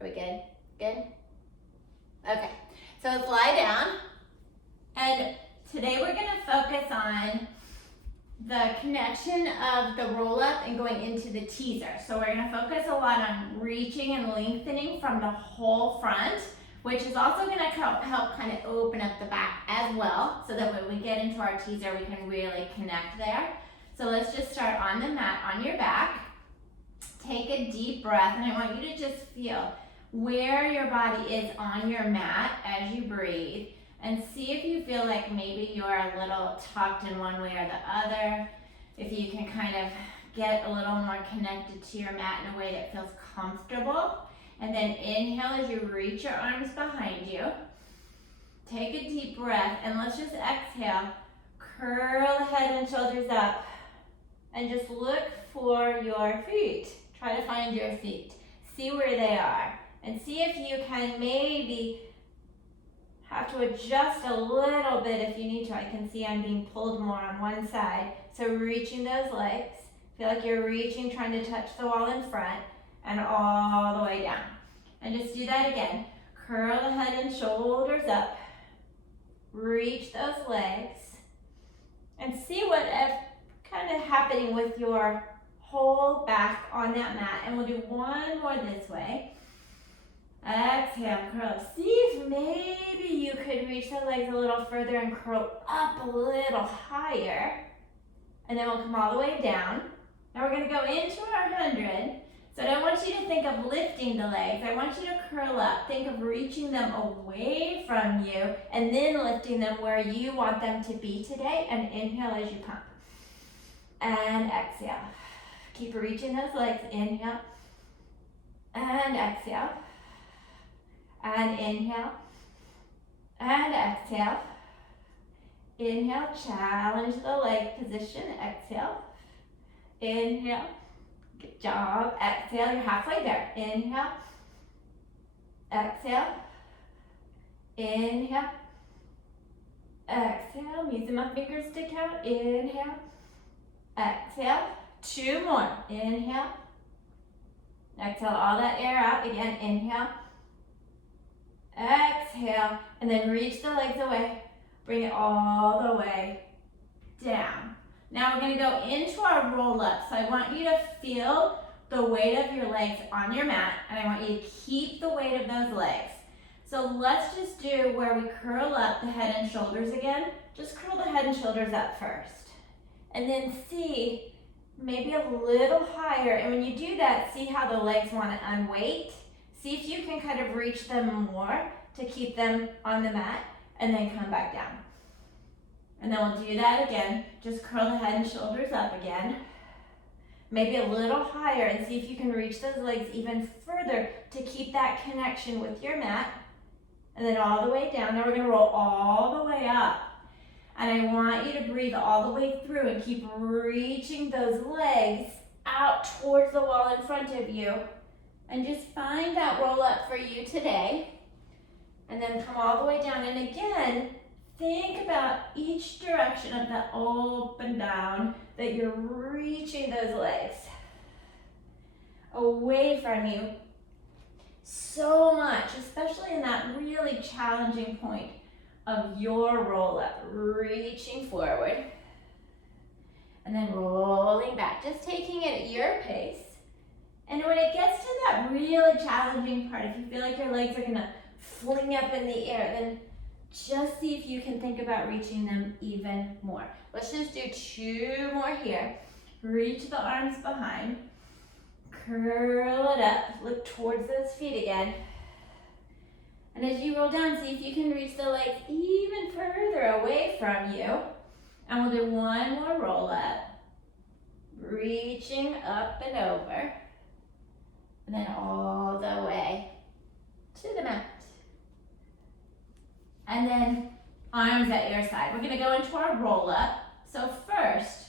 Are we good? Good? Okay, so let's lie down. And today we're gonna focus on the connection of the roll up and going into the teaser. So we're gonna focus a lot on reaching and lengthening from the whole front, which is also gonna help kind of open up the back as well, so that when we get into our teaser, we can really connect there. So let's just start on the mat, on your back. Take a deep breath, and I want you to just feel where your body is on your mat as you breathe. And see if you feel like maybe you're a little tucked in one way or the other. If you can kind of get a little more connected to your mat in a way that feels comfortable. And then inhale as you reach your arms behind you. Take a deep breath, and let's just exhale. Curl the head and shoulders up. And just look for your feet. Try to find your feet. See where they are. And see if you can maybe have to adjust a little bit if you need to. I can see I'm being pulled more on one side. So reaching those legs. Feel like you're reaching, trying to touch the wall in front and all the way down. And just do that again. Curl the head and shoulders up. Reach those legs. And see what kind of happening with your whole back on that mat. And we'll do one more this way. Exhale, curl. See if maybe you could reach the legs a little further and curl up a little higher. And then we'll come all the way down. Now we're going to go into our 100. So I don't want you to think of lifting the legs. I want you to curl up. Think of reaching them away from you and then lifting them where you want them to be today. And inhale as you pump. And exhale. Keep reaching those legs. Inhale. And exhale. And inhale, and exhale. Inhale, challenge the leg position, exhale. Inhale, good job. Exhale, you're halfway there. Inhale, exhale. Inhale, exhale. I'm using my fingers to count. Inhale, exhale. 2 more. Inhale, exhale all that air out. Again, inhale. Exhale, and then reach the legs away. Bring it all the way down. Now we're going to go into our roll up. So I want you to feel the weight of your legs on your mat, and I want you to keep the weight of those legs. So let's just do where we curl up the head and shoulders again. Just curl the head and shoulders up first. And then see, maybe a little higher. And when you do that, see how the legs want to unweight. See if you can kind of reach them more to keep them on the mat, and then come back down. And then we'll do that again. Just curl the head and shoulders up again. Maybe a little higher, and see if you can reach those legs even further to keep that connection with your mat. And then all the way down. Now we're going to roll all the way up. And I want you to breathe all the way through and keep reaching those legs out towards the wall in front of you. And just find that roll up for you today. And then come all the way down. And again, think about each direction of that up and down, that you're reaching those legs away from you so much, especially in that really challenging point of your roll up. Reaching forward. And then rolling back. Just taking it at your pace. And when it gets to that really challenging part, if you feel like your legs are going to fling up in the air, then just see if you can think about reaching them even more. Let's just do 2 more here. Reach the arms behind. Curl it up. Look towards those feet again. And as you roll down, see if you can reach the legs even further away from you. And we'll do 1 more roll up. Reaching up and over. And then all the way to the mat. And then arms at your side. We're going to go into our roll up. So first,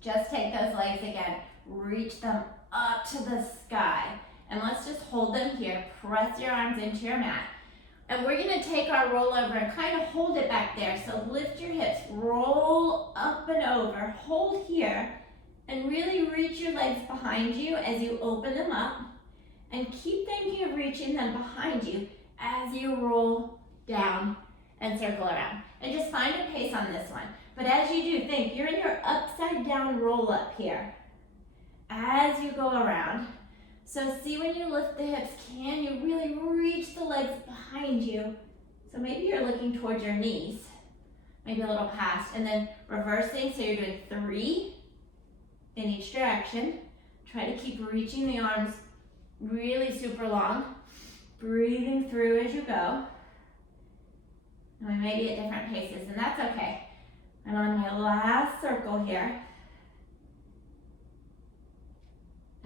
just take those legs again. Reach them up to the sky. And let's just hold them here. Press your arms into your mat. And we're going to take our roll over and kind of hold it back there. So lift your hips. Roll up and over. Hold here. And really reach your legs behind you as you open them up. And keep thinking of reaching them behind you as you roll down and circle around. And just find a pace on this one. But as you do, think you're in your upside down roll up here as you go around. So see, when you lift the hips, can you really reach the legs behind you? So maybe you're looking towards your knees, maybe a little past, and then reversing, so you're doing 3 in each direction. Try to keep reaching the arms really super long, breathing through as you go. And we may be at different paces, and that's okay. I'm on my last circle here.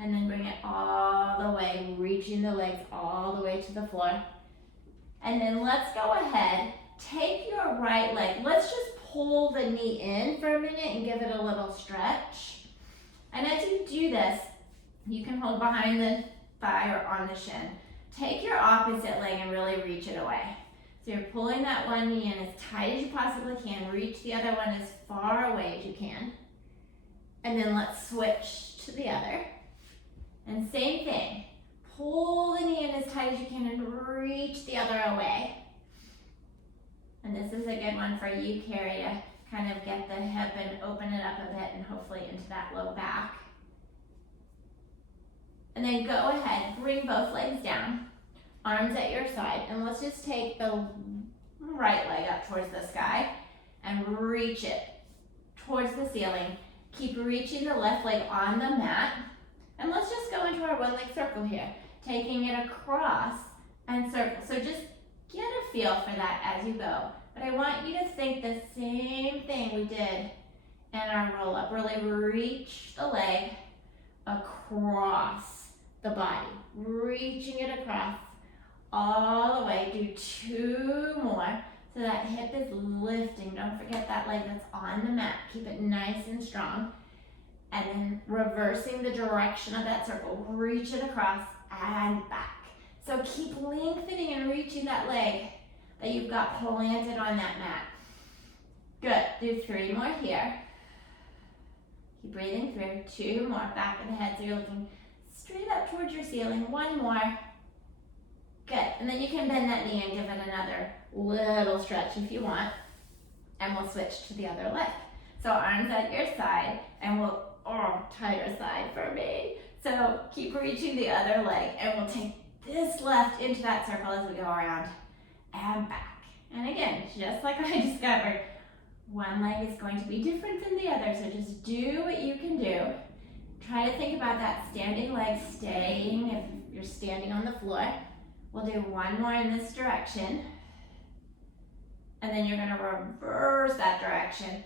And then bring it all the way, reaching the legs all the way to the floor. And then let's go ahead, take your right leg. Let's just pull the knee in for a minute and give it a little stretch. And as you do this, you can hold behind the thigh or on the shin. Take your opposite leg and really reach it away. So you're pulling that one knee in as tight as you possibly can. Reach the other one as far away as you can. And then let's switch to the other. And same thing. Pull the knee in as tight as you can and reach the other away. And this is a good one for you, Carrie, to kind of get the hip and open it up a bit and hopefully into that low back. And then go ahead, bring both legs down, arms at your side, and let's just take the right leg up towards the sky and reach it towards the ceiling. Keep reaching the left leg on the mat. And let's just go into our one leg circle here, taking it across and circle. So just get a feel for that as you go. But I want you to think the same thing we did in our roll up. Really reach the leg across the body, reaching it across all the way. Do 2 more. So that hip is lifting. Don't forget that leg that's on the mat. Keep it nice and strong. And then reversing the direction of that circle. Reach it across and back. So keep lengthening and reaching that leg that you've got planted on that mat. Good. Do 3 more here. Keep breathing through. 2 more. Back of the head so you're looking straight up towards your ceiling. 1 more. Good. And then you can bend that knee and give it another little stretch if you want. And we'll switch to the other leg. So arms at your side, and we'll, tighter side for me. So keep reaching the other leg, and we'll take this left into that circle as we go around and back. And again, just like I discovered, one leg is going to be different than the other, so just do what you can do. Try to think about that standing leg staying if you're standing on the floor. We'll do 1 more in this direction. And then you're going to reverse that direction.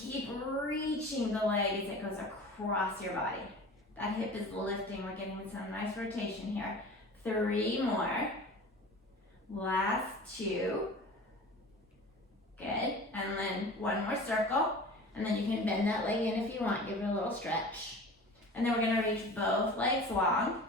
Keep reaching the leg as it goes across your body. That hip is lifting. We're getting some nice rotation here. 3 more. Last 2. Good. And then 1 more circle. And then you can bend that leg in if you want. Give it a little stretch. And then we're going to reach both legs long.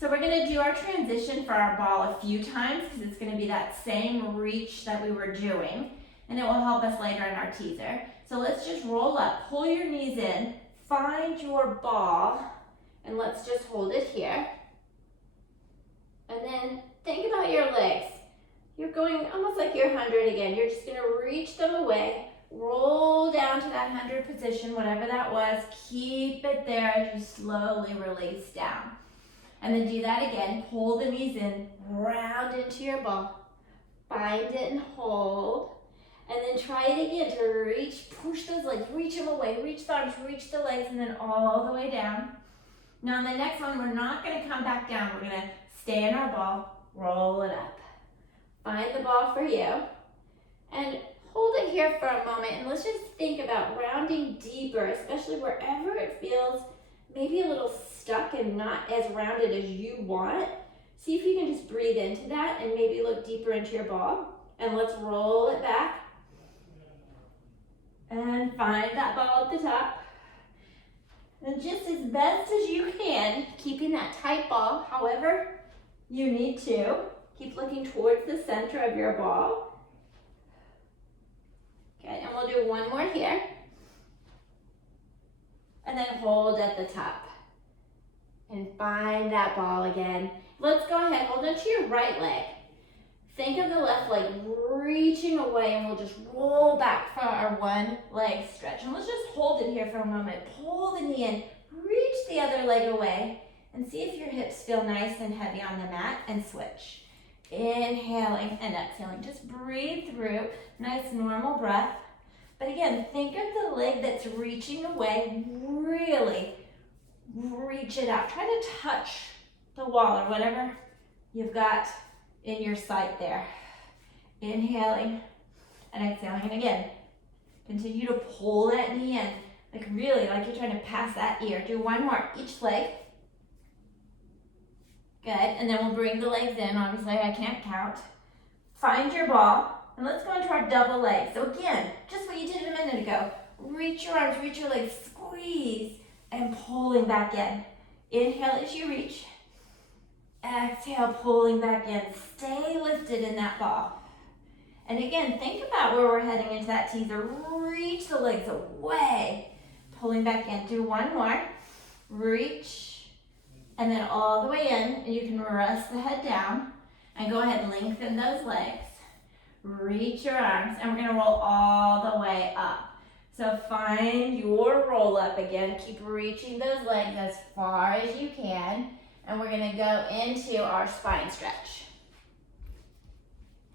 So we're going to do our transition for our ball a few times because it's going to be that same reach that we were doing. And it will help us later in our teaser. So let's just roll up, pull your knees in, find your ball, and let's just hold it here. And then think about your legs. You're going almost like you're 100 again. You're just gonna reach them away, roll down to that 100 position, whatever that was. Keep it there as you slowly release down. And then do that again, pull the knees in, round into your ball. Find it and hold. And then try it again to reach, push those legs, reach them away, reach the arms, reach the legs, and then all the way down. Now on the next one, we're not gonna come back down. We're gonna stay in our ball, roll it up. Find the ball for you, and hold it here for a moment, and let's just think about rounding deeper, especially wherever it feels maybe a little stuck and not as rounded as you want. See if you can just breathe into that and maybe look deeper into your ball. And let's roll it back. And find that ball at the top. And just as best as you can, keeping that tight ball, however you need to. Keep looking towards the center of your ball. Okay, and we'll do 1 more here. And then hold at the top. and find that ball again. Let's go ahead, hold on to your right leg. Think of the left leg reaching away, and we'll just roll back for our one leg stretch. And let's just hold it here for a moment. Pull the knee in, reach the other leg away, and see if your hips feel nice and heavy on the mat, and switch. Inhaling and exhaling. Just breathe through. Nice normal breath. But again, think of the leg that's reaching away. Really reach it out. Try to touch the wall or whatever you've got in your sight there. Inhaling and exhaling. And again, continue to pull that knee in. Like really, like you're trying to pass that ear. Do one more each leg. Good, and then we'll bring the legs in. Obviously, I can't count. Find your ball, and let's go into our double leg. So again, just what you did a minute ago. Reach your arms, reach your legs, squeeze, and pulling back in. Inhale as you reach. Exhale, pulling back in. Stay lifted in that ball. And again, think about where we're heading into that teaser. Reach the legs away. Pulling back in. Do one more. Reach. And then all the way in, and you can rest the head down and go ahead and lengthen those legs. Reach your arms, and we're gonna roll all the way up. So find your roll up again. Keep reaching those legs as far as you can, and we're gonna go into our spine stretch.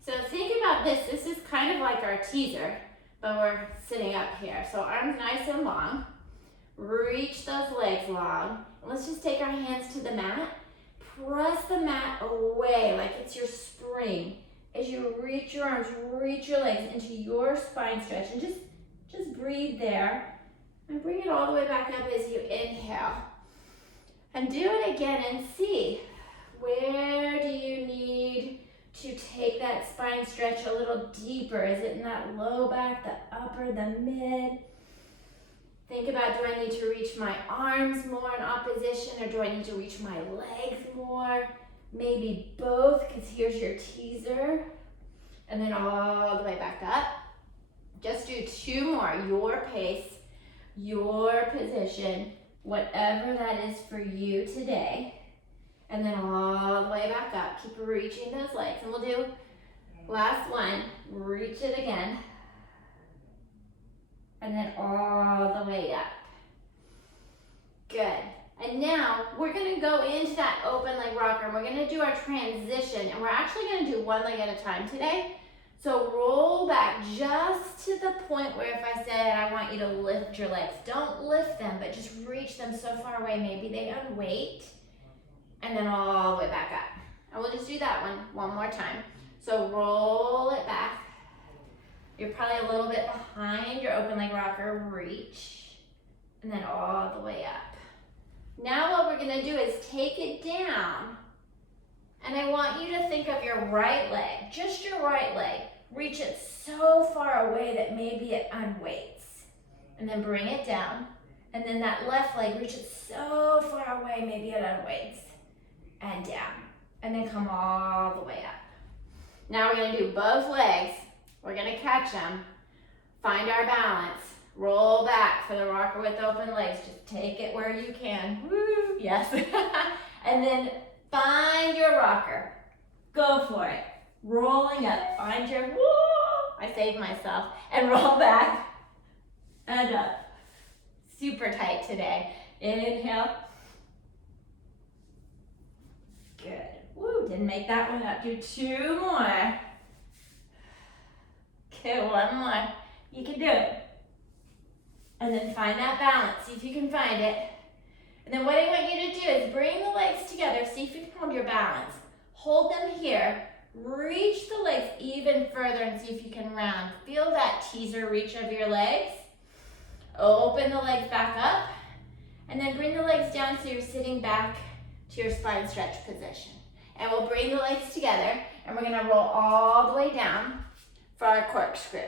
So think about this. This is kind of like our teaser, but we're sitting up here. So arms nice and long. Reach those legs long. Let's just take our hands to the mat. Press the mat away like it's your spring. As you reach your arms, reach your legs into your spine stretch, and just breathe there. And bring it all the way back up as you inhale. And do it again and see, where do you need to take that spine stretch a little deeper? Is it in that low back, the upper, the mid? Think about, do I need to reach my arms more in opposition, or do I need to reach my legs more? Maybe both, because here's your teaser. And then all the way back up. Just do two more, your pace, your position, whatever that is for you today. And then all the way back up. Keep reaching those legs. And we'll do last one, reach it again. And then all the way up. Good. And now we're gonna go into that open leg rocker, and we're gonna do our transition, and we're actually gonna do one leg at a time today. So roll back just to the point where if I said I want you to lift your legs, don't lift them, but just reach them so far away, maybe they unweight, and then all the way back up. And we'll just do that one more time. So roll it back. You're probably a little bit behind your open leg rocker. Reach, and then all the way up. Now what we're gonna do is take it down, and I want you to think of your right leg, just your right leg. Reach it so far away that maybe it unweights, and then bring it down. And then that left leg, reach it so far away, maybe it unweights, and down. And then come all the way up. Now we're gonna do both legs. We're gonna catch them, find our balance, roll back for the rocker with open legs. Just take it where you can. Woo, yes. And then find your rocker. Go for it. Rolling up, find your, woo, I saved myself, and roll back and up. Super tight today. Inhale. Good. Woo, didn't make that one up. Do two more. Okay, one more. You can do it. And then find that balance. See if you can find it. And then what I want you to do is bring the legs together. See if you can hold your balance. Hold them here. Reach the legs even further and see if you can round. Feel that teaser reach of your legs. Open the legs back up. And then bring the legs down so you're sitting back to your spine stretch position. And we'll bring the legs together, and we're gonna roll all the way down for our corkscrew.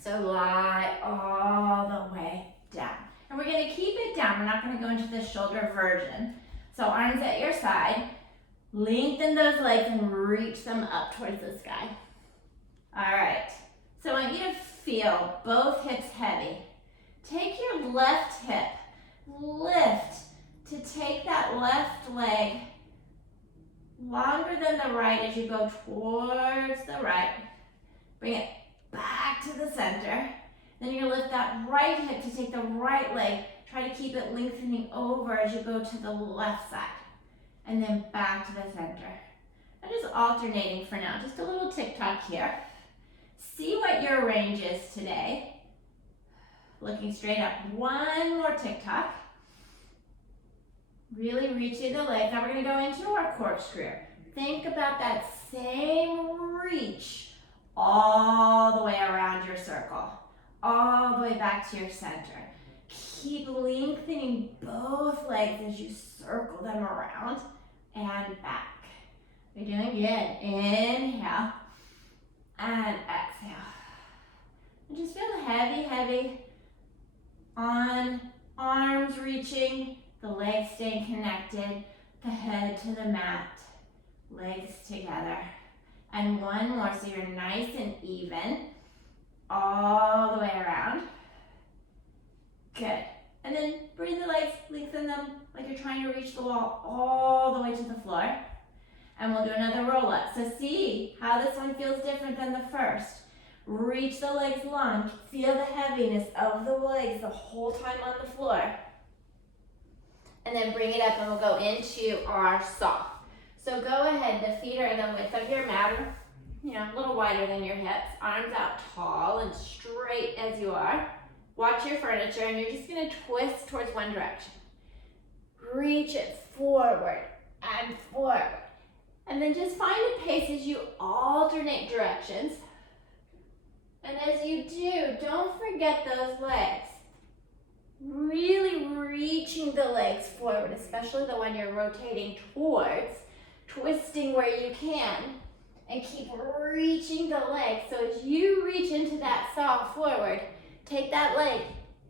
So lie all the way down. And we're gonna keep it down. We're not gonna go into the shoulder version. So arms at your side. Lengthen those legs and reach them up towards the sky. All right. So I want you to feel both hips heavy. Take your left hip, lift to take that left leg longer than the right as you go towards the right. Bring it back to the center. Then you're gonna lift that right hip to take the right leg. Try to keep it lengthening over as you go to the left side. And then back to the center. I'm just alternating for now, just a little tick-tock here. See what your range is today. Looking straight up, one more tick-tock. Really reaching the legs. Now we're gonna go into our corkscrew. Think about that same reach all the way around your circle, all the way back to your center. Keep lengthening both legs as you circle them around and back. You're doing good. Inhale and exhale. And just feel the heavy, heavy on arms reaching, the legs staying connected, the head to the mat, legs together. And one more, so you're nice and even all the way around. Good. And then bring the legs, lengthen them like you're trying to reach the wall all the way to the floor. And we'll do another roll up. So see how this one feels different than the first. Reach the legs long. Feel the heaviness of the legs the whole time on the floor. And then bring it up and we'll go into our saw. So go ahead, the feet are the width of your mat, a little wider than your hips. Arms out tall and straight as you are. Watch your furniture and you're just gonna twist towards one direction. Reach it forward and forward. And then just find a pace as you alternate directions. And as you do, don't forget those legs. Really reaching the legs forward, especially the one you're rotating towards, twisting where you can, and keep reaching the legs. So as you reach into that saw forward, take that leg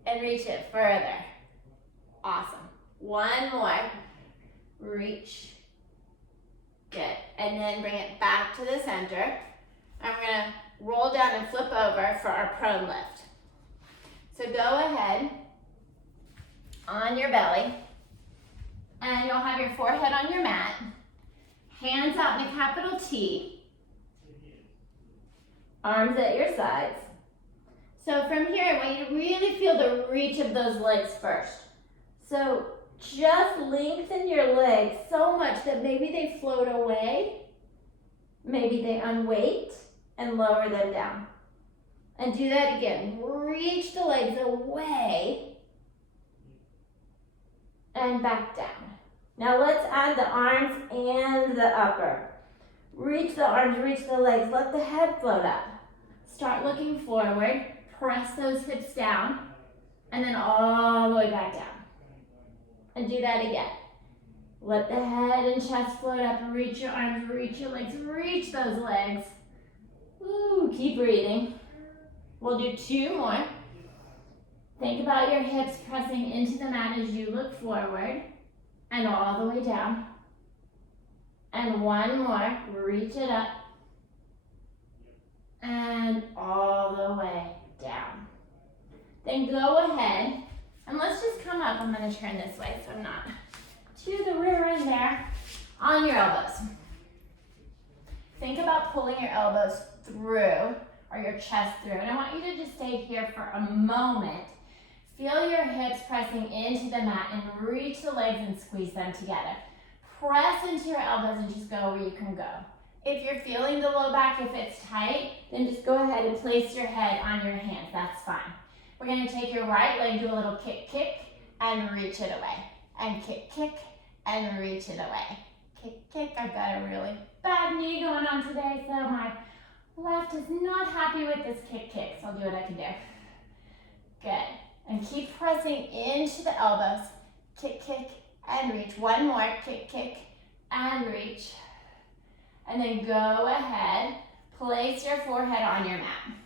and reach it further. Awesome. One more. Reach. Good. And then bring it back to the center. And we're going to roll down and flip over for our prone lift. So go ahead on your belly. And you'll have your forehead on your mat. Hands out in a capital T. Arms at your sides. So from here, I want you to really feel the reach of those legs first. So just lengthen your legs so much that maybe they float away, maybe they unweight, and lower them down. And do that again. Reach the legs away and back down. Now let's add the arms and the upper. Reach the arms, reach the legs, let the head float up. Start looking forward, press those hips down, and then all the way back down. And do that again. Let the head and chest float up, reach your arms, reach your legs, reach those legs. Ooh, keep breathing. We'll do two more. Think about your hips pressing into the mat as you look forward and all the way down. And one more, reach it up and all the way down. Then go ahead and let's just come up. I'm going to turn this way so I'm not to the rear end there. On your elbows. Think about pulling your elbows through or your chest through. And I want you to just stay here for a moment. Feel your hips pressing into the mat and reach the legs and squeeze them together. Press into your elbows and just go where you can go. If you're feeling the low back, if it's tight, then just go ahead and place your head on your hands. That's fine. We're going to take your right leg, do a little kick, kick, and reach it away. And kick, kick, and reach it away. Kick, kick. I've got a really bad knee going on today, so my left is not happy with this kick, kick. So I'll do what I can do. Good. And keep pressing into the elbows. Kick, kick, and reach. One more. Kick, kick, and reach. And then go ahead. Place your forehead on your mat.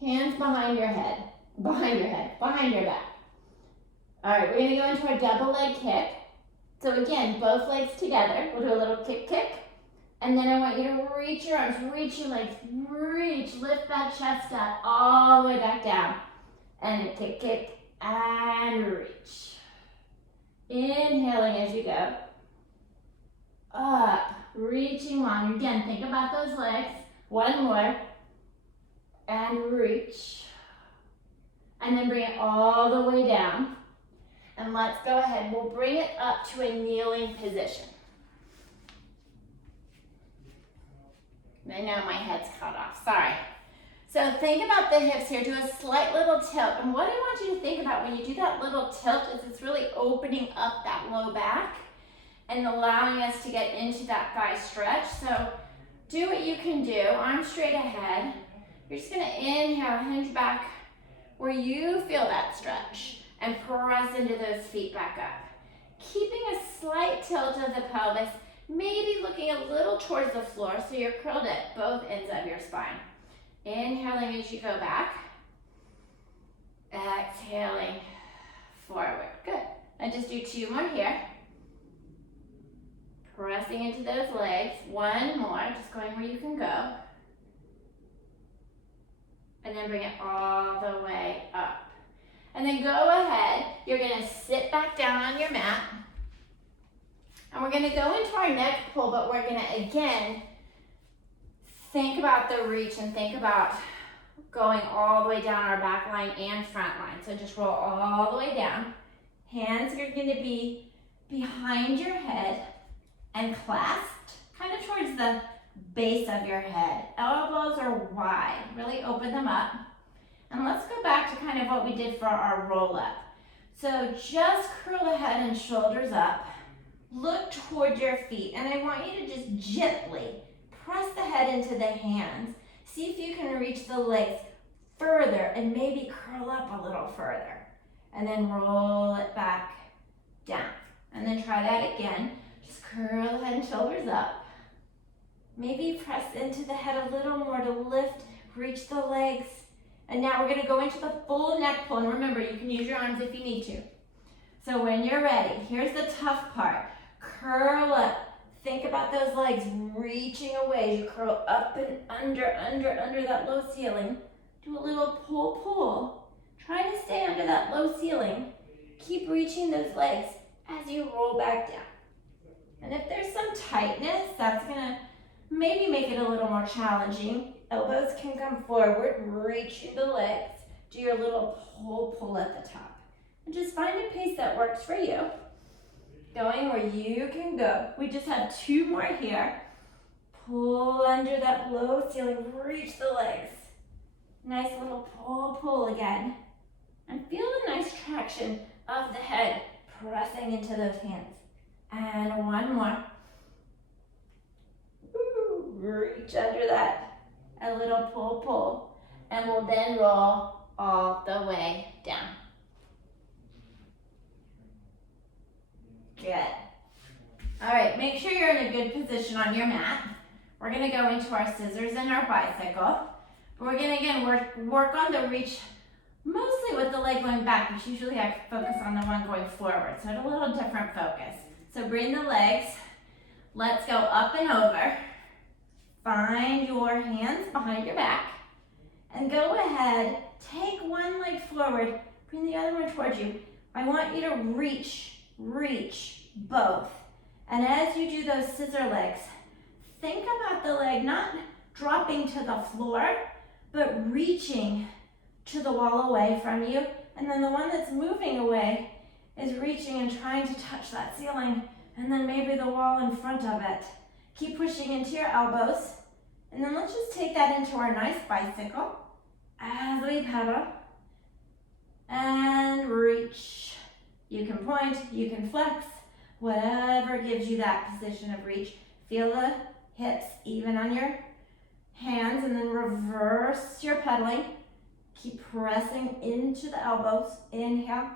Hands behind your head. Behind your head. Behind your back. All right, we're going to go into our double leg kick. So again, both legs together. We'll do a little kick, kick. And then I want you to reach your arms, reach your legs, reach, lift that chest up all the way back down. And kick, kick, and reach. Inhaling as you go. Up, reaching long. Again, think about those legs. One more. And reach. And then bring it all the way down. And let's go ahead. We'll bring it up to a kneeling position. I know my head's cut off, sorry. So think about the hips here, do a slight little tilt. And what I want you to think about when you do that little tilt is it's really opening up that low back and allowing us to get into that thigh stretch. So do what you can do, arms straight ahead. You're just gonna inhale, hinge back where you feel that stretch and press into those feet back up. Keeping a slight tilt of the pelvis, maybe looking a little towards the floor so you're curled at both ends of your spine. Inhaling as you go back. Exhaling forward. Good. And just do 2 more here. Pressing into those legs. 1 more, just going where you can go. And then bring it all the way up. And then go ahead, you're gonna sit back down on your mat. And we're gonna go into our neck pull, but we're gonna, again, think about the reach and think about going all the way down our back line and front line. So just roll all the way down. Hands are gonna be behind your head and clasped kind of towards the base of your head. Elbows are wide, really open them up. And let's go back to kind of what we did for our roll up. So just curl the head and shoulders up. Look toward your feet, and I want you to just gently press the head into the hands. See if you can reach the legs further and maybe curl up a little further. And then roll it back down. And then try that again. Just curl the head and shoulders up. Maybe press into the head a little more to lift, reach the legs. And now we're gonna go into the full neck pull. And remember, you can use your arms if you need to. So when you're ready, here's the tough part. Curl up. Think about those legs reaching away. You curl up and under that low ceiling. Do a little pull, pull. Try to stay under that low ceiling. Keep reaching those legs as you roll back down. And if there's some tightness, that's gonna maybe make it a little more challenging. Elbows can come forward, reaching the legs. Do your little pull, pull at the top. And just find a pace that works for you. Going where you can go. We just have 2 more here. Pull under that low ceiling, reach the legs. Nice little pull, pull again. And feel the nice traction of the head pressing into those hands. And 1 more. Ooh, reach under that. A little pull, pull. And we'll then roll all the way down. Good. All right, make sure you're in a good position on your mat. We're gonna go into our scissors and our bicycle. But we're gonna, again, work on the reach, mostly with the leg going back, which usually I focus on the one going forward. So it's a little different focus. So bring the legs. Let's go up and over. Find your hands behind your back. And go ahead, take one leg forward, bring the other one towards you. I want you to reach both. And as you do those scissor legs, think about the leg not dropping to the floor, but reaching to the wall away from you. And then the one that's moving away is reaching and trying to touch that ceiling, and then maybe the wall in front of it. Keep pushing into your elbows. And then let's just take that into our nice bicycle as we pedal. And reach. You can point, you can flex, whatever gives you that position of reach. Feel the hips even on your hands, and then reverse your pedaling. Keep pressing into the elbows. Inhale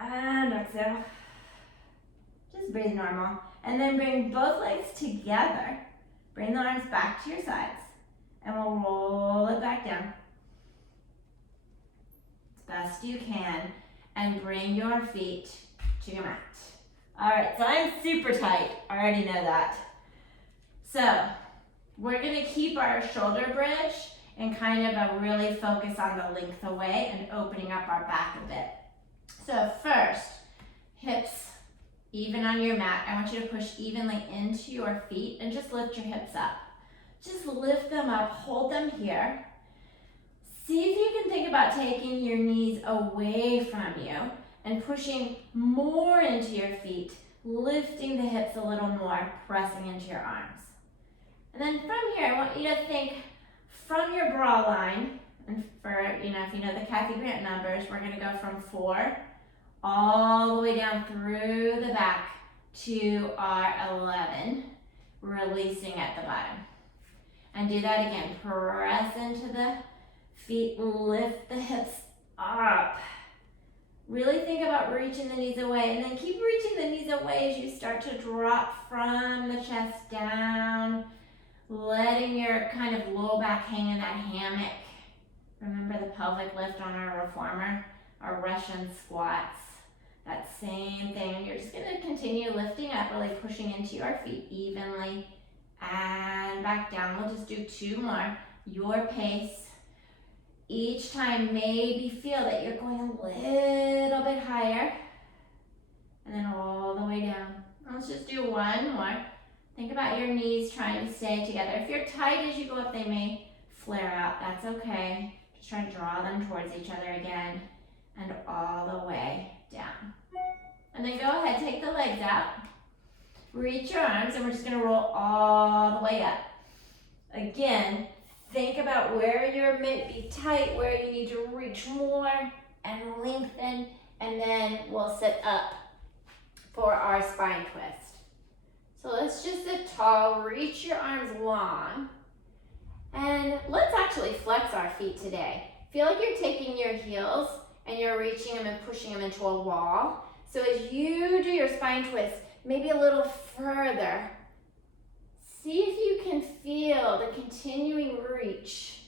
and exhale. Just breathe normal. And then bring both legs together. Bring the arms back to your sides, and we'll roll it back down as best you can. And bring your feet to your mat. All right, so I'm super tight. I already know that. So we're gonna keep our shoulder bridge and kind of a really focus on the length away and opening up our back a bit. So first, hips even on your mat. I want you to push evenly into your feet and just lift your hips up. Just lift them up, hold them here. See if you can think about taking your knees away from you and pushing more into your feet, lifting the hips a little more, pressing into your arms. And then from here, I want you to think from your bra line, and for, if you know the Kathy Grant numbers, we're gonna go from 4 all the way down through the back to our 11, releasing at the bottom. And do that again, press into the feet, lift the hips up. Really think about reaching the knees away, and then keep reaching the knees away as you start to drop from the chest down, letting your kind of low back hang in that hammock. Remember the pelvic lift on our reformer, our Russian squats. That same thing, and you're just gonna continue lifting up, really pushing into your feet evenly and back down. We'll just do 2 more, your pace. Each time maybe feel that you're going a little bit higher and then all the way down. Let's just do 1 more. Think about your knees trying to stay together. If you're tight as you go up, they may flare out. That's okay. Just try to draw them towards each other again and all the way down. And then go ahead, take the legs out. Reach your arms, and we're just gonna roll all the way up. Again, think about where you're maybe tight, where you need to reach more and lengthen, and then we'll sit up for our spine twist. So let's just sit tall, reach your arms long, and let's actually flex our feet today. Feel like you're taking your heels and you're reaching them and pushing them into a wall. So as you do your spine twist, maybe a little further, see if you can feel the continuing reach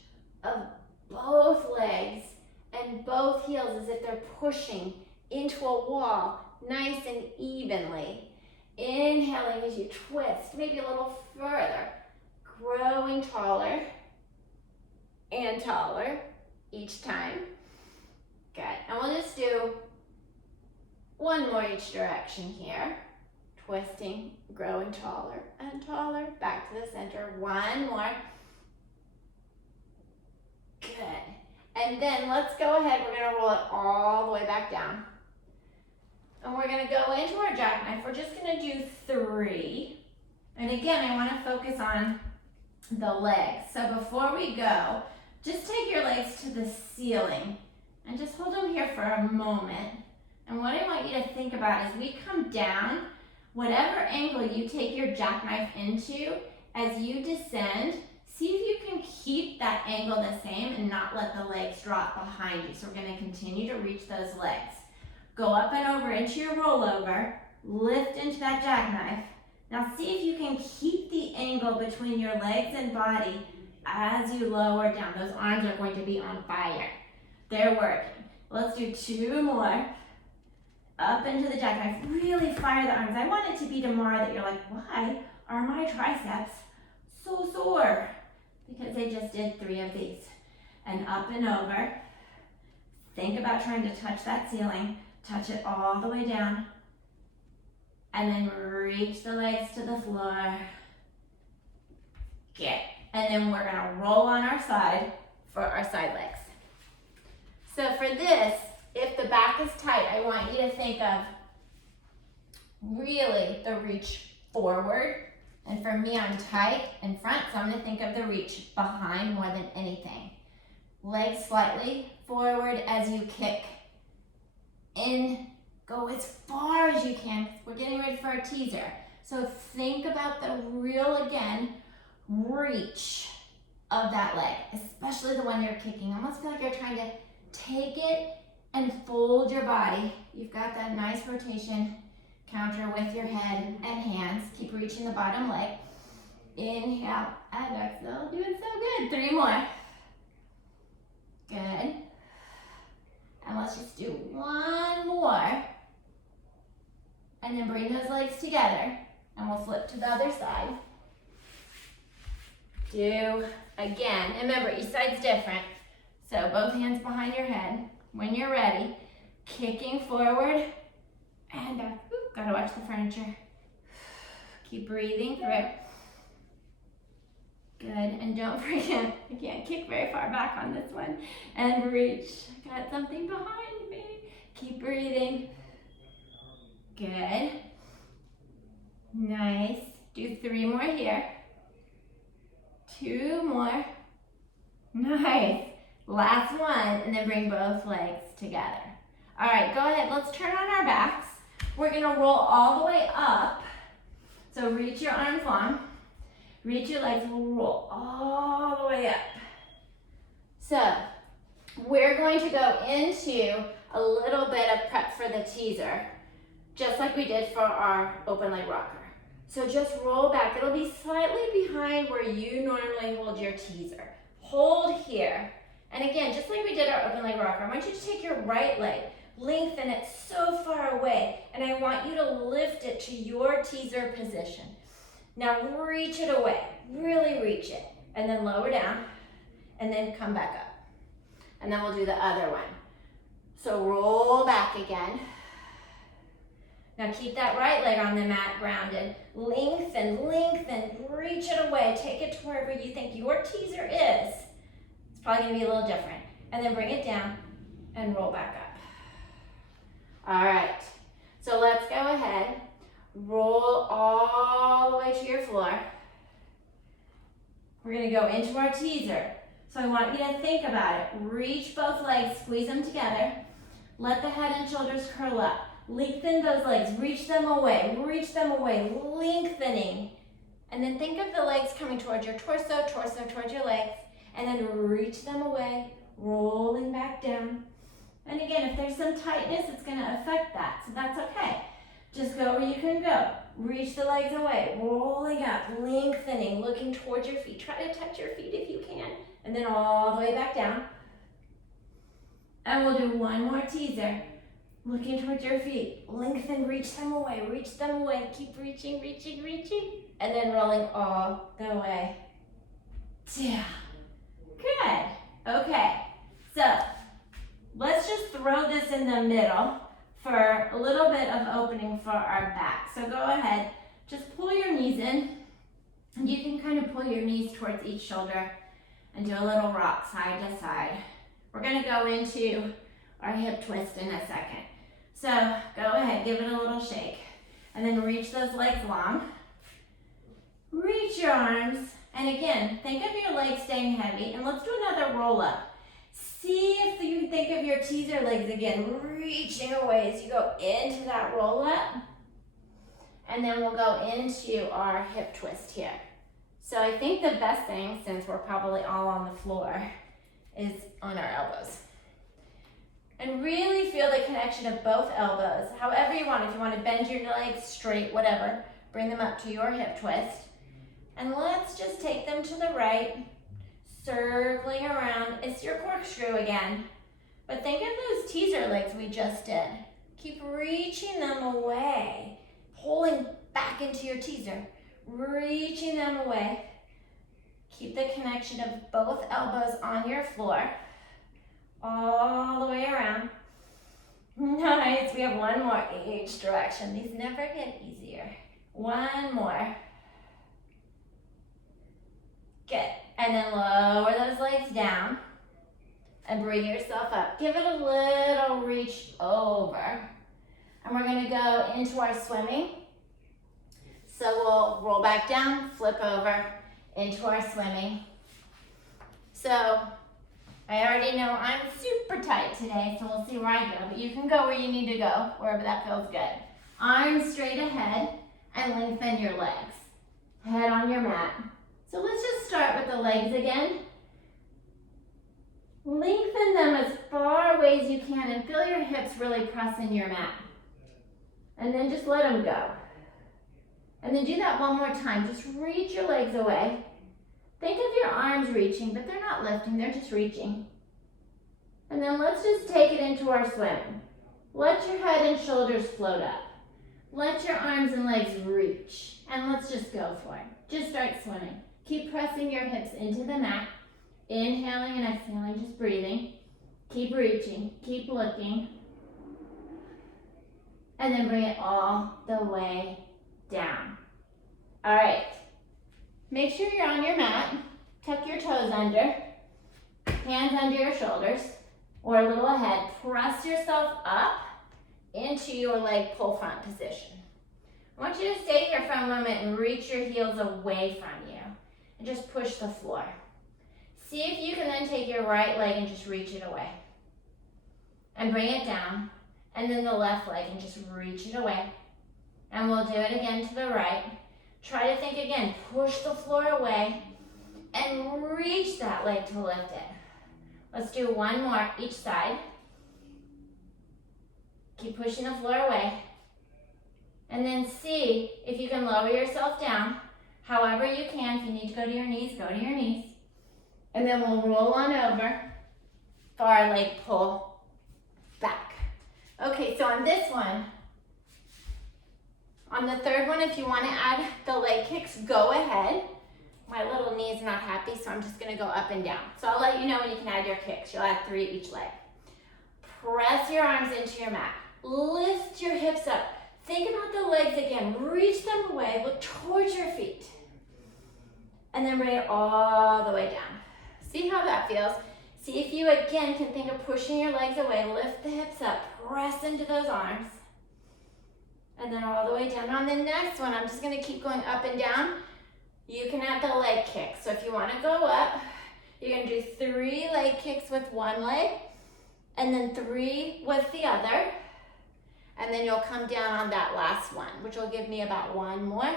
of both legs and both heels as if they're pushing into a wall, nice and evenly. Inhaling as you twist, maybe a little further, growing taller and taller each time. Good, and we'll just do 1 more each direction here. Twisting, growing taller and taller, back to the center. 1 more. Good. And then let's go ahead, we're gonna roll it all the way back down. And we're gonna go into our jackknife. We're just gonna do 3. And again, I wanna focus on the legs. So before we go, just take your legs to the ceiling and just hold them here for a moment. And what I want you to think about is we come down, whatever angle you take your jackknife into, as you descend, see if you can keep that angle the same and not let the legs drop behind you. So we're gonna continue to reach those legs. Go up and over into your rollover, lift into that jackknife. Now see if you can keep the angle between your legs and body as you lower down. Those arms are going to be on fire. They're working. Let's do 2 more. Up into the jackknife, really fire the arms. I want it to be tomorrow that you're like, why are my triceps so sore? Because I just did 3 of these. And up and over. Think about trying to touch that ceiling. Touch it all the way down. And then reach the legs to the floor. Good. And then we're gonna roll on our side for our side legs. So for this, if the back is tight, I want you to think of really the reach forward. And for me, I'm tight in front, so I'm gonna think of the reach behind more than anything. Legs slightly forward as you kick. In, go as far as you can. We're getting ready for our teaser. So think about the real, again, reach of that leg, especially the one you're kicking. Almost feel like you're trying to take it and fold your body. You've got that nice rotation counter with your head and hands. Keep reaching the bottom leg. Inhale and exhale. Doing so good. 3 more. Good. And let's just do 1 more. And then bring those legs together. And we'll flip to the other side. Do again. And remember, each side's different. So both hands behind your head. When you're ready, kicking forward And back. Ooh, gotta watch the furniture. Keep breathing through. Good, and don't forget, you can't kick very far back on this one. And reach. Got something behind me. Keep breathing. Good. Nice. Do 3 more here. 2 more. Nice. Last one, and then bring both legs together. All right, go ahead. Let's turn on our backs. We're gonna roll all the way up. So reach your arms long. Reach your legs, we'll roll all the way up. So we're going to go into a little bit of prep for the teaser, just like we did for our open leg rocker. So just roll back. It'll be slightly behind where you normally hold your teaser. Hold here. And again, just like we did our open leg rocker, I want you to take your right leg, lengthen it so far away, and I want you to lift it to your teaser position. Now reach it away, really reach it, and then lower down, and then come back up. And then we'll do the other one. So roll back again. Now keep that right leg on the mat grounded. Lengthen, lengthen, reach it away. Take it to wherever you think your teaser is. It's probably gonna be a little different. And then bring it down and roll back up. All right, so let's go ahead. Roll all the way to your floor. We're gonna go into our teaser. So I want you to think about it. Reach both legs, squeeze them together. Let the head and shoulders curl up. Lengthen those legs, reach them away, lengthening. And then think of the legs coming towards your torso towards your legs, and then reach them away, rolling back down. And again, if there's some tightness, it's gonna affect that, so that's okay. Just go where you can go. Reach the legs away, rolling up, lengthening, looking towards your feet. Try to touch your feet if you can, and then all the way back down. And we'll do one more teaser. Looking towards your feet, lengthen, reach them away, keep reaching, and then rolling all the way down. Good, okay, so let's just throw this in the middle for a little bit of opening for our back. So go ahead, just pull your knees in, and you can kind of pull your knees towards each shoulder and do a little rock side to side. We're gonna go into our hip twist in a second. So go ahead, give it a little shake, and then reach those legs long. Reach your arms, and again, think of your legs staying heavy, and let's do another roll up. See if you can think of your teaser legs again, reaching away as you go into that roll up. And then we'll go into our hip twist here. So I think the best thing, since we're probably all on the floor, is on our elbows. And really feel the connection of both elbows, however you want. If you want to bend your legs straight, whatever, bring them up to your hip twist. And let's just take them to the right, circling around. It's your corkscrew again. But think of those teaser legs we just did. Keep reaching them away, pulling back into your teaser, reaching them away. Keep the connection of both elbows on your floor, all the way around. Nice, we have one more each direction. These never get easier. One more. Good, and then lower those legs down and bring yourself up. Give it a little reach over. And we're gonna go into our swimming. So we'll roll back down, flip over into our swimming. So I already know I'm super tight today, so we'll see where I go, but you can go where you need to go, wherever that feels good. Arms straight ahead and lengthen your legs. Head on your mat. So let's just start with the legs again. Lengthen them as far away as you can and feel your hips really press in your mat. And then just let them go. And then do that one more time. Just reach your legs away. Think of your arms reaching, but they're not lifting, they're just reaching. And then let's just take it into our swim. Let your head and shoulders float up. Let your arms and legs reach. And let's just go for it. Just start swimming. Keep pressing your hips into the mat. Inhaling and exhaling, just breathing. Keep reaching, keep looking. and then bring it all the way down. All right, make sure you're on your mat. Tuck your toes under, hands under your shoulders, or a little ahead. Press yourself up into your leg pull front position. I want you to stay here for a moment and reach your heels away from you and just push the floor. See if you can then take your right leg and just reach it away. And bring it down, and then the left leg and just reach it away. And we'll do it again to the right. Try to think again, push the floor away and reach that leg to lift it. Let's do one more each side. Keep pushing the floor away. And then see if you can lower yourself down. However you can. If you need to go to your knees, go to your knees. And then we'll roll on over for our leg pull back. Okay, so on this one, on the third one, if you want to add the leg kicks, go ahead. My little knee is not happy, so I'm just gonna go up and down. So I'll let you know when you can add your kicks. You'll add 3 each leg. Press your arms into your mat. Lift your hips up. Think about the legs again. Reach them away, look towards your feet. And then bring it all the way down. See how that feels? See if you again can think of pushing your legs away. Lift the hips up, press into those arms. And then all the way down. On the next one, I'm just gonna keep going up and down. You can add the leg kick. So if you wanna go up, you're gonna do 3 leg kicks with one leg, and then 3 with the other. And then you'll come down on that last one, which will give me about 1 more.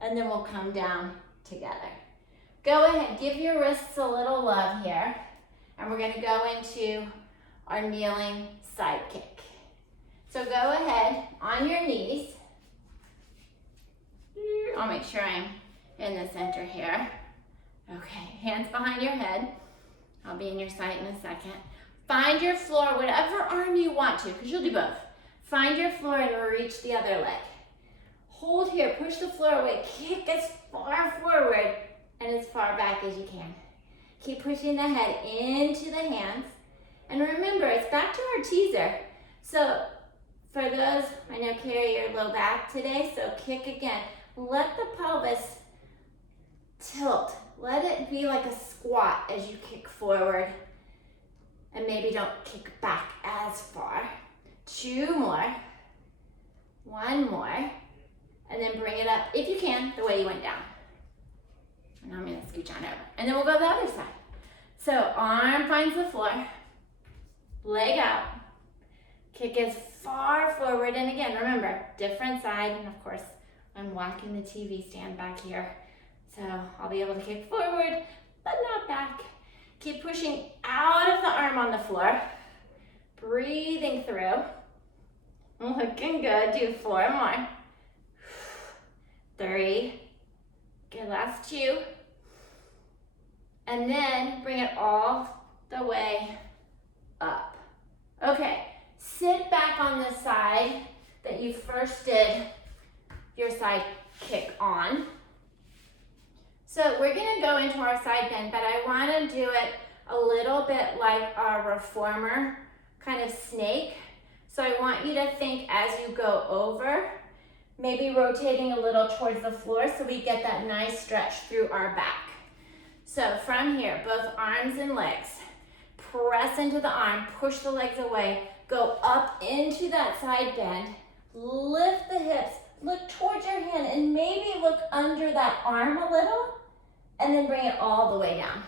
And then we'll come down together. Go ahead, give your wrists a little love here. And we're gonna go into our kneeling side kick. So go ahead on your knees. I'll make sure I'm in the center here. Okay, hands behind your head. I'll be in your sight in a second. Find your floor, whatever arm you want to, because you'll do both. Find your floor and reach the other leg. Hold here, push the floor away. Kick as far forward and as far back as you can. Keep pushing the head into the hands. And remember, it's back to our teaser. So for those, I know carry your low back today, so kick again. Let the pelvis tilt. Let it be like a squat as you kick forward. And maybe don't kick back as far. 2 more. 1 more. And then bring it up, if you can, the way you went down. And I'm gonna scooch on over. And then we'll go to the other side. So arm finds the floor. Leg out. Kick as far forward. And again, remember, different side. And of course, I'm whacking the TV stand back here. So I'll be able to kick forward, but not back. Keep pushing out of the arm on the floor. Breathing through. Looking good. Do 4 more. 3. Good, last 2. And then bring it all the way up. Okay, sit back on the side that you first did your side kick on. So we're gonna go into our side bend, but I wanna do it a little bit like our reformer kind of snake. So I want you to think as you go over, maybe rotating a little towards the floor so we get that nice stretch through our back. So from here, both arms and legs, press into the arm, push the legs away, go up into that side bend, lift the hips, look towards your hand and maybe look under that arm a little and then bring it all the way down.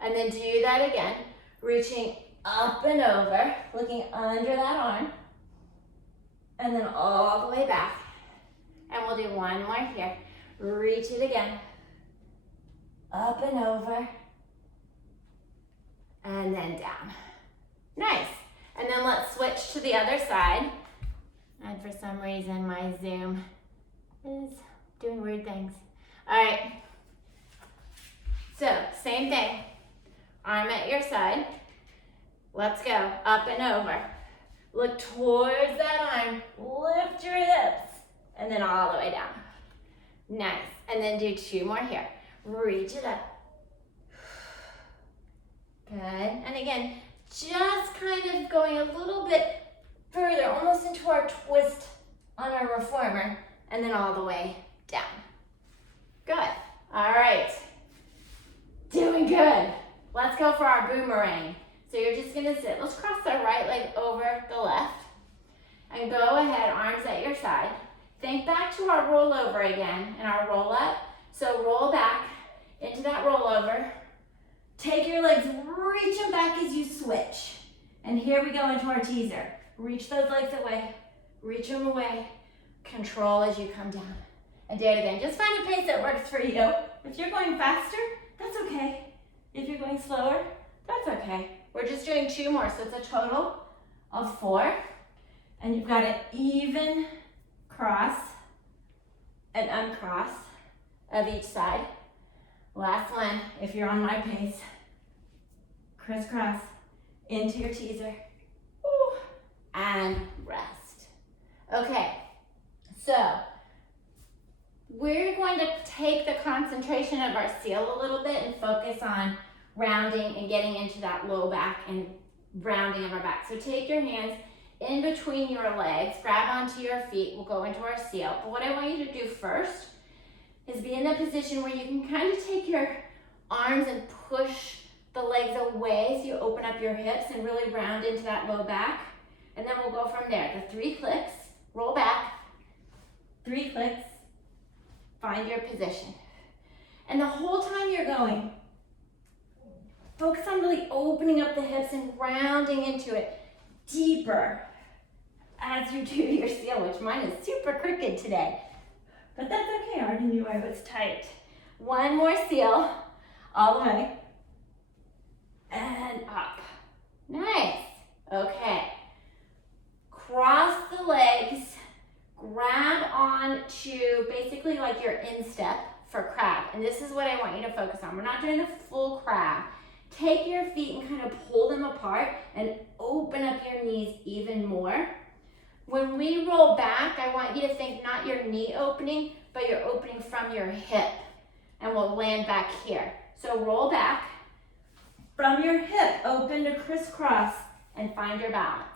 And then do that again, reaching up and over, looking under that arm, and then all the way back. And we'll do 1 more here. Reach it again, up and over, and then down. Nice. And then let's switch to the other side. And for some reason, my Zoom is doing weird things. All right. So, same thing. Arm at your side. Let's go. Up and over. Look towards that arm. Lift your hips. And then all the way down. Nice. And then do 2 more here. Reach it up. Good. And again, just kind of going a little bit further, almost into our twist on our reformer, and then all the way down. Good. All right. Doing good. Let's go for our boomerang. So you're just gonna sit. Let's cross the right leg over the left. And go ahead, arms at your side. Think back to our rollover again and our roll up. So roll back into that rollover. Take your legs, reach them back as you switch. And here we go into our teaser. Reach those legs away, reach them away. Control as you come down. And do it again. Just find a pace that works for you. If you're going faster, that's okay. If you're going slower, that's okay. We're just doing 2 more, so it's a total of 4. And you've got an even cross and uncross of each side. Last one, if you're on my pace, crisscross into your teaser. Ooh, and rest. Okay, so we're going to take the concentration of our seal a little bit and focus on rounding and getting into that low back and rounding of our back. So take your hands in between your legs, grab onto your feet, we'll go into our seal. But what I want you to do first is be in the position where you can kind of take your arms and push the legs away so you open up your hips and really round into that low back. And then we'll go from there. The 3 clicks, roll back, 3 clicks, find your position. And the whole time you're going, focus on really opening up the hips and rounding into it deeper as you do your seal, which mine is super crooked today. But that's okay, I already knew I was tight. 1 more seal, all the way, and up. Nice, okay. Cross the legs, grab on to basically like your instep for crab. And this is what I want you to focus on. We're not doing a full crab. Take your feet and kind of pull them apart and open up your knees even more. When we roll back, I want you to think not your knee opening, but you're opening from your hip. And we'll land back here. So roll back from your hip, open to crisscross, and find your balance.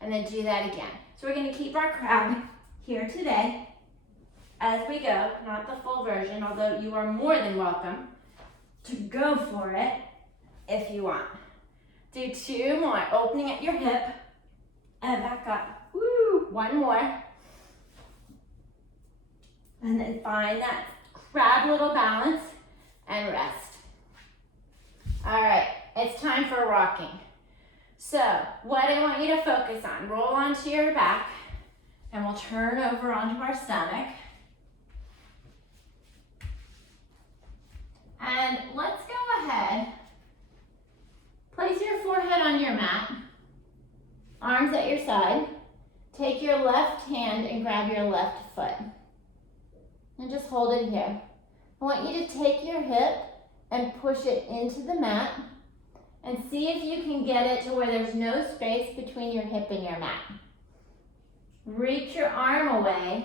And then do that again. So we're gonna keep our crab here today as we go, not the full version, although you are more than welcome to go for it if you want. Do 2 more, opening at your hip and back up. Woo, 1 more. And then find that crab little balance and rest. All right, it's time for rocking. So what I want you to focus on, roll onto your back and we'll turn over onto our stomach. And let's go ahead, place your forehead on your mat, arms at your side, take your left hand and grab your left foot. And just hold it here. I want you to take your hip and push it into the mat and see if you can get it to where there's no space between your hip and your mat. Reach your arm away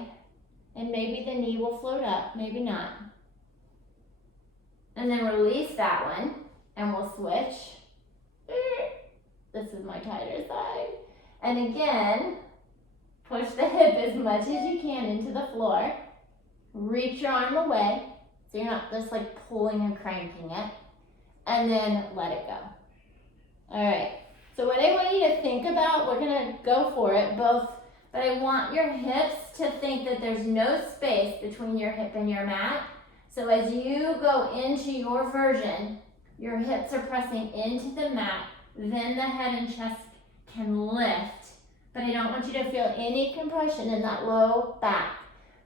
and maybe the knee will float up, maybe not. And then release that one and we'll switch. This is my tighter side. And again, push the hip as much as you can into the floor. Reach your arm away so you're not just like pulling and cranking it. And then let it go. All right, so what I want you to think about, we're gonna go for it both, but I want your hips to think that there's no space between your hip and your mat. So as you go into your version, your hips are pressing into the mat, then the head and chest can lift, but I don't want you to feel any compression in that low back.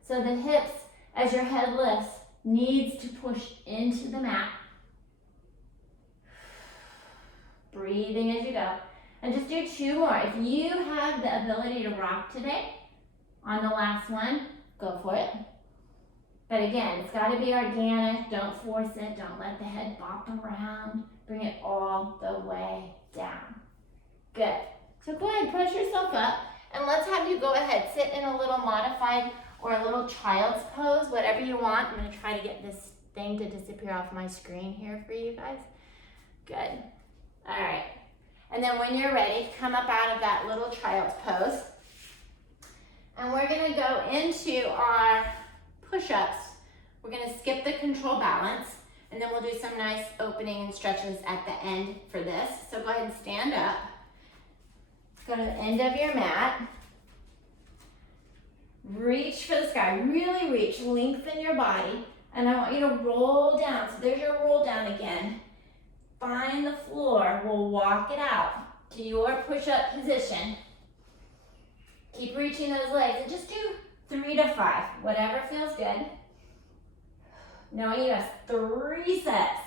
So the hips, as your head lifts, needs to push into the mat. Breathing as you go. And just do 2 more. If you have the ability to rock today, on the last one, go for it. But again, it's got to be organic. Don't force it. Don't let the head bop around. Bring it all the way down. Good. So go ahead, push yourself up, and let's have you go ahead, sit in a little modified or a little child's pose, whatever you want. I'm going to try to get this thing to disappear off my screen here for you guys. Good. All right. And then when you're ready, come up out of that little child's pose. And we're gonna go into our push-ups. We're gonna skip the control balance, and then we'll do some nice opening and stretches at the end for this. So go ahead and stand up. Go to the end of your mat. Reach for the sky, really reach, lengthen your body. And I want you to roll down. So there's your roll down again. Find the floor. We'll walk it out to your push-up position. Keep reaching those legs and just do 3 to 5, whatever feels good. Knowing you have 3 sets.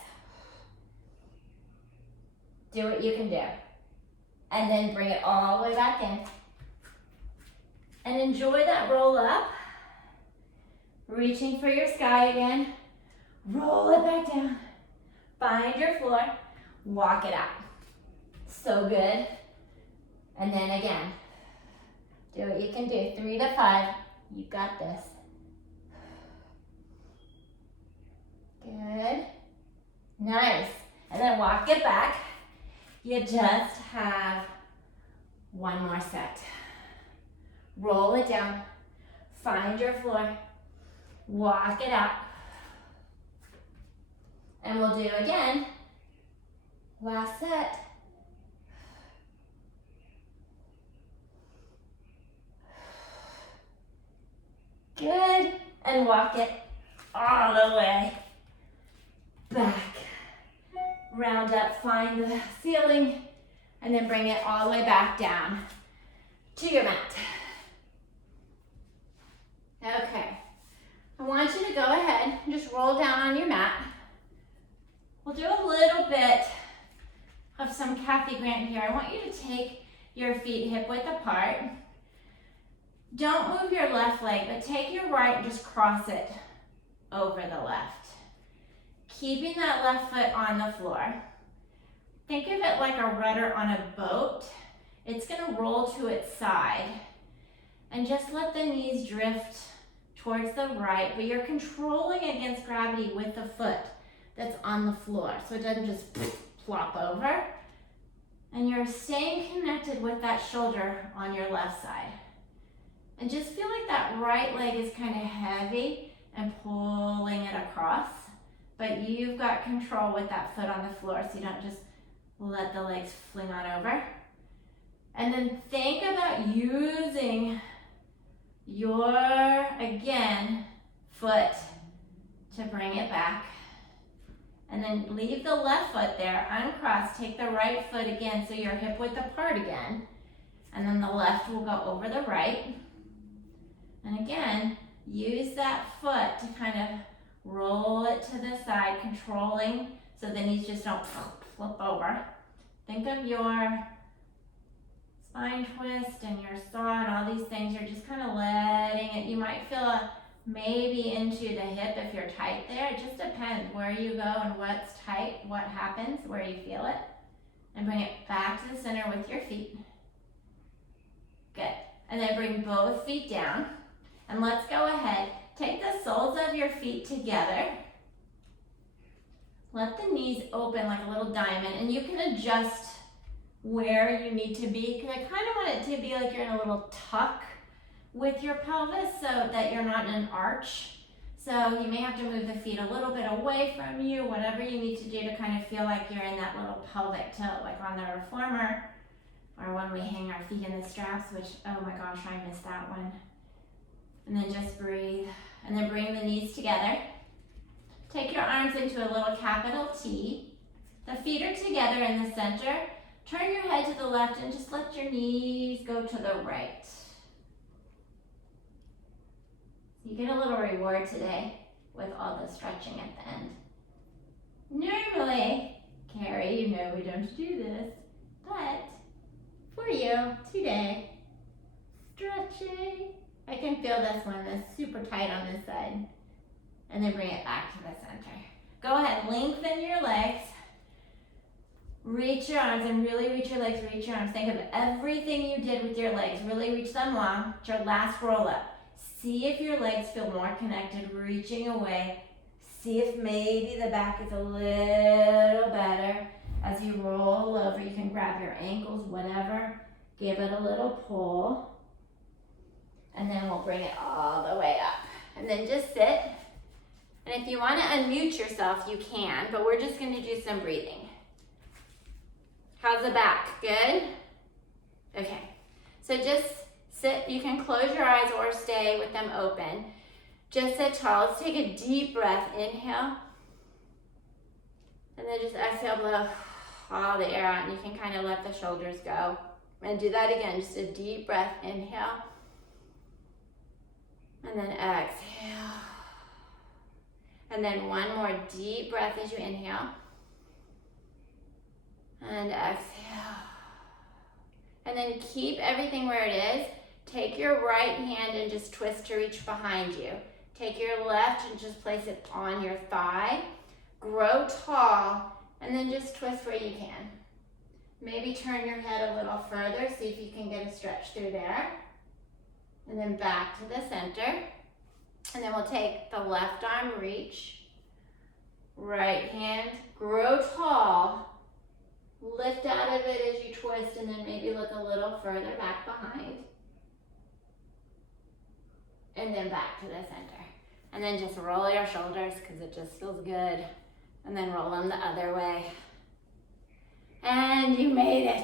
Do what you can do. And then bring it all the way back in. And enjoy that roll up. Reaching for your sky again. Roll it back down. Find your floor. Walk it out. So good. And then again. Do what you can do. 3 to 5. You got this. Good. Nice. And then walk it back. You just have 1 more set. Roll it down. Find your floor. Walk it out. And we'll do again. Last set. Good. And walk it all the way back. Round up, find the ceiling, and then bring it all the way back down to your mat. Okay. I want you to go ahead and just roll down on your mat. We'll do a little bit of some Kathy Grant here. I want you to take your feet hip width apart. Don't move your left leg, but take your right and just cross it over the left. Keeping that left foot on the floor. Think of it like a rudder on a boat. It's gonna roll to its side. And just let the knees drift towards the right, but you're controlling against gravity with the foot that's on the floor. So it doesn't just plop over. And you're staying connected with that shoulder on your left side. And just feel like that right leg is kind of heavy and pulling it across. But you've got control with that foot on the floor, so you don't just let the legs fling on over. And then think about using your, again, foot to bring it back. And then leave the left foot there, uncross, take the right foot again so you're hip width apart again. And then the left will go over the right. And again, use that foot to kind of roll it to the side, controlling so the knees just don't flip over. Think of your spine twist and your saw and all these things. You're just kind of letting it. You might feel a maybe into the hip if you're tight there. It just depends where you go and what's tight, what happens, where you feel it. And bring it back to the center with your feet. Good. And then bring both feet down. And let's go ahead. Take the soles of your feet together. Let the knees open like a little diamond, and you can adjust where you need to be, because I kind of want it to be like you're in a little tuck with your pelvis so that you're not in an arch. So you may have to move the feet a little bit away from you, whatever you need to do to kind of feel like you're in that little pelvic tilt, like on the reformer, or when we hang our feet in the straps, which, oh my gosh, I missed that one. And then just breathe. And then bring the knees together. Take your arms into a little capital T. The feet are together in the center. Turn your head to the left and just let your knees go to the right. You get a little reward today with all the stretching at the end. Normally, Carrie, you know we don't do this, but for you today, stretching. I can feel this one that's super tight on this side. And then bring it back to the center. Go ahead, lengthen your legs. Reach your arms and really reach your legs, reach your arms. Think of everything you did with your legs. Really reach them long. It's your last roll up. See if your legs feel more connected, reaching away. See if maybe the back is a little better. As you roll over, you can grab your ankles, whatever, give it a little pull, and then we'll bring it all the way up. And then just sit. And if you want to unmute yourself, you can, but we're just going to do some breathing. How's the back? Good? Okay. So just sit. You can close your eyes or stay with them open. Just sit tall. Let's take a deep breath. Inhale. And then just exhale, blow all the air out, and you can kind of let the shoulders go. And do that again. Just a deep breath. Inhale. And then exhale. And then one more deep breath as you inhale. And exhale. And then keep everything where it is. Take your right hand and just twist to reach behind you. Take your left and just place it on your thigh. Grow tall, and then just twist where you can. Maybe turn your head a little further, see if you can get a stretch through there. And then back to the center. And then we'll take the left arm, reach. Right hand, grow tall. Lift out of it as you twist, and then maybe look a little further back behind. And then back to the center. And then just roll your shoulders because it just feels good. And then roll them the other way. And you made it.